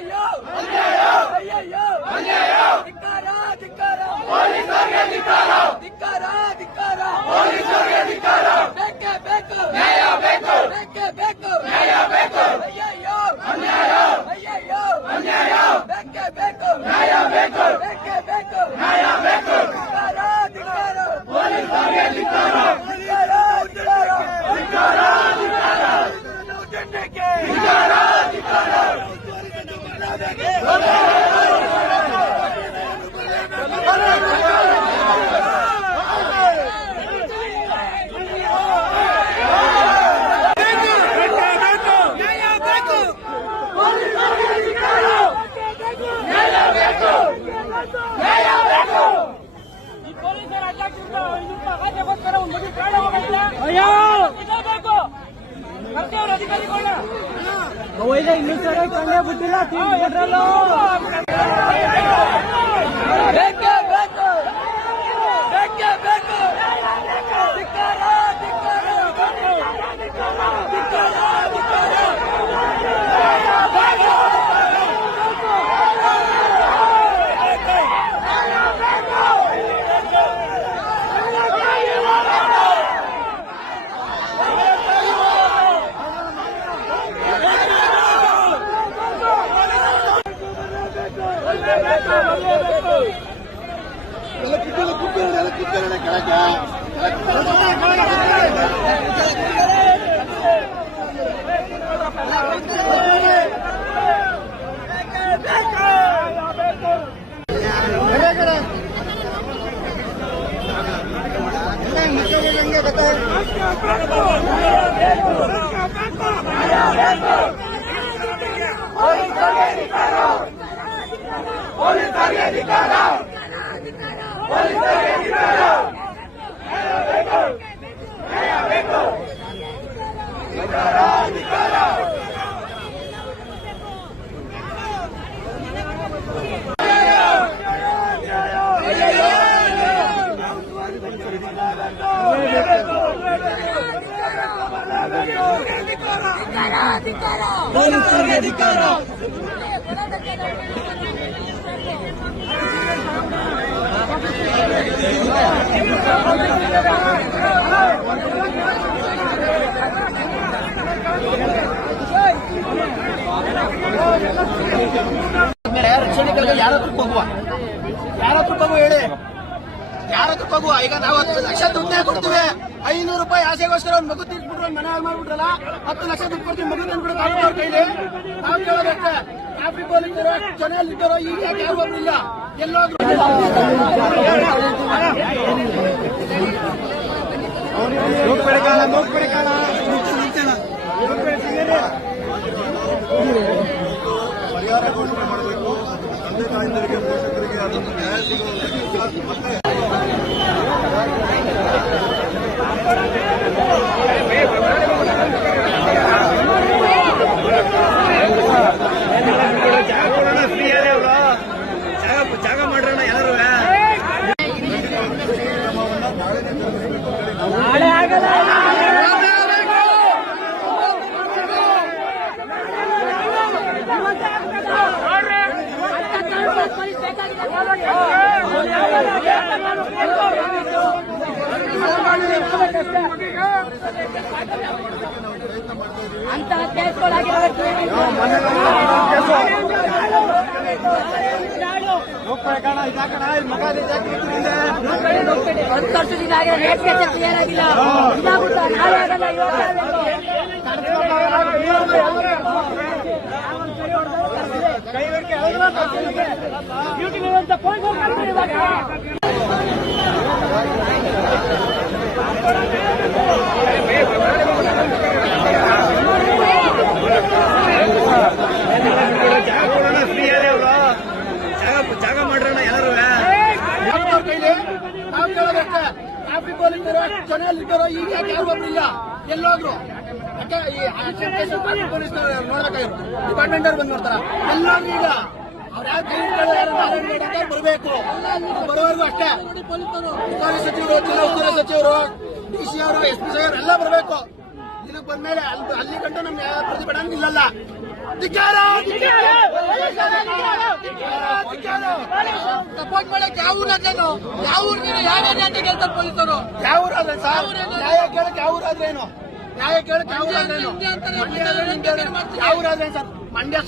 ಅಯ್ಯಯ್ಯೋ ಅಯ್ಯಯ್ಯೋ ಧಿಕ್ಕಾರ ಧಿಕ್ಕಾರ ಪೊಲೀಸರಿಗೆ ಧಿಕ್ಕಾರ ಧಿಕ್ಕಾರ ಧಿಕ್ಕಾರ ಪೊಲೀಸರಿಗೆ ಧಿಕ್ಕಾರ ಬೇಕೇ ಬೇಕು ನ್ಯಾಯ ಬೇಕು ಬೇಕೇ ಬೇಕು ನ್ಯಾಯ ಬೇಕು ಅಯ್ಯಯ್ಯೋ ಅನ್ಯಾಯ ಅಯ್ಯಯ್ಯೋ ಅನ್ಯಾಯ ಬೇಕೇ ಬೇಕು ನ್ಯಾಯ ಬೇಕು ಬೇಕೇ ಬೇಕು ನ್ಯಾಯ ಬೇಕು ಧಿಕ್ಕಾರ ಧಿಕ್ಕಾರ ಪೊಲೀಸರಿಗೆ ಧಿಕ್ಕಾರ ಧಿಕ್ಕಾರ ಧಿಕ್ಕಾರ ಧಿಕ್ಕಾರ ಧಿಕ್ಕಾರ ಧಿಕ್ಕಾರ ಧಿಕ್ಕಾರ ಇನ್ನು ಸರಿ ಕಂಡೇ ಬಿಟ್ಟಿಲ್ಲ ಬೇಕೇ ಬೇಕು ಬೇಕೇ ಬೇಕು ಧಿಕ್ಕಾರ ಧಿಕ್ಕಾರ ಧಿಕ್ಕಾರ ರಕ್ಷಣೆಗಳಿಗೆ ಯಾರತ್ರ ಹೋಗುವ ಹೇಳಿ, ಯಾರತ್ರ ಹೋಗುವ? ಈಗ ನಾವು 10 ಲಕ್ಷ ದುಡ್ಡೇ ಕೊಡ್ತೀವಿ, 500 ರೂಪಾಯಿ ಆಸೆಗೋಸ್ಕರ ಒಂದು ಮಗು ತೀರ್ಸ್ಬಿಟ್ರು, ಒಂದು ಮನೆ ಮಾಡ್ಬಿಟ್ರಲ್ಲ, 10 ಲಕ್ಷ ದುಡ್ಡು ಕೊಡ್ತೀವಿ, ಮಗು ತಂದ್ಬಿಟ್ಟು ಅವ್ರ ಕೈಲಿ ನಾವು ಕೇಳೋದಕ್ಕೆ ಟ್ರಾಫಿಕ್ ಪೊಲೀಸರು ಜನರಲ್ಲಿದ್ದಾರೋ ಈಗ ಯಾರು ಇಲ್ಲ, ಎಲ್ಲೋದ್ರು ಪರಿಹಾರ ಘೋಷಣೆ ಮಾಡಬೇಕು. ತಂದೆ ತಾಯಿಯರಿಗೆ ಪೋಷಕರಿಗೆ ಅದೊಂದು ನ್ಯಾಯ ಸಿಗುವ ಮತ್ತೆ ಜಾಗ ಮಾಡ್ರಣ ಎಲ್ಲರೂ ನಾಳೆ ಆಗಲ್ಲ. ಅಂತ ಕೇಸ್ಗಳಾಗಿರೋದು ಕ್ಲಿಯರ್ ಆಗಿಲ್ಲ, ಇದಾಗುತ್ತಾ ನಾಳೆ ಆಗಲ್ಲ, ಜಾಗ ಮಾಡ್ರಣ ಎಲ್ಲರೂ ಕೈಲಿ ನಾವು ಕೇಳೋದಕ್ಕೆ ಟ್ರಾಫಿಕ್ ಪೊಲೀಸರು ಜನರಲ್ಲಿದ್ದಾರೋ ಈಗ ಯಾರು ಇಲ್ಲ, ಎಲ್ಲೋದ್ರು ಪೊಲೀಸ್ ನೋಡ್ಬೇಕಾಗಿರು, ಡಿಪಾರ್ಟ್ಮೆಂಟ್ ಅವ್ರು ಬಂದು ನೋಡ್ತಾರ, ಎಲ್ಲೋದ್ರು ಈಗ ಅವ್ರು ಯಾರು ಬರಬೇಕು, ಬರೋವರೆಗೂ ಅಷ್ಟೇ. ಉಸ್ತುವಾರಿ ಸಚಿವರು, ಜಿಲ್ಲಾ ಉಸ್ತುವಾರಿ ಸಚಿವರು, ಡಿಸಿ ಅವರು, ಎಸ್ಪಿ ಅವರು ಎಲ್ಲ ಬರಬೇಕು. ಇದಕ್ಕೆ ಬಂದ್ಮೇಲೆ ಅಲ್ಲಿ ಗಂಟು ನಮ್ಗೆ ಪ್ರತಿಭಟನೆ ನಿಲ್ಲಲ್ಲ. ಧಿಕ್ಕಾರ ಸಪೋರ್ಟ್ ಮಾಡಕ್ ಯಾವ ಊರಾದ್ರೇನು ಯಾವ ಊರ್ ನೀನು ಯಾವ ಏರಿಯಾ ಅಂತ ಕೇಳ್ತಾರೆ ಪೊಲೀಸರು. ಯಾವ ಊರಾದ್ರೆ ಸರ್ ನ್ಯಾಯ ಕೇಳಕ್ ಯಾವ ಊರಾದ್ರೇನು ನ್ಯಾಯ ಕೇಳಕ್ ಯಾವ ಊರಾದ್ರೇನು ಯಾವ ಊರಾದ್ರೇನು ಸರ್ ಮಂಡ್ಯ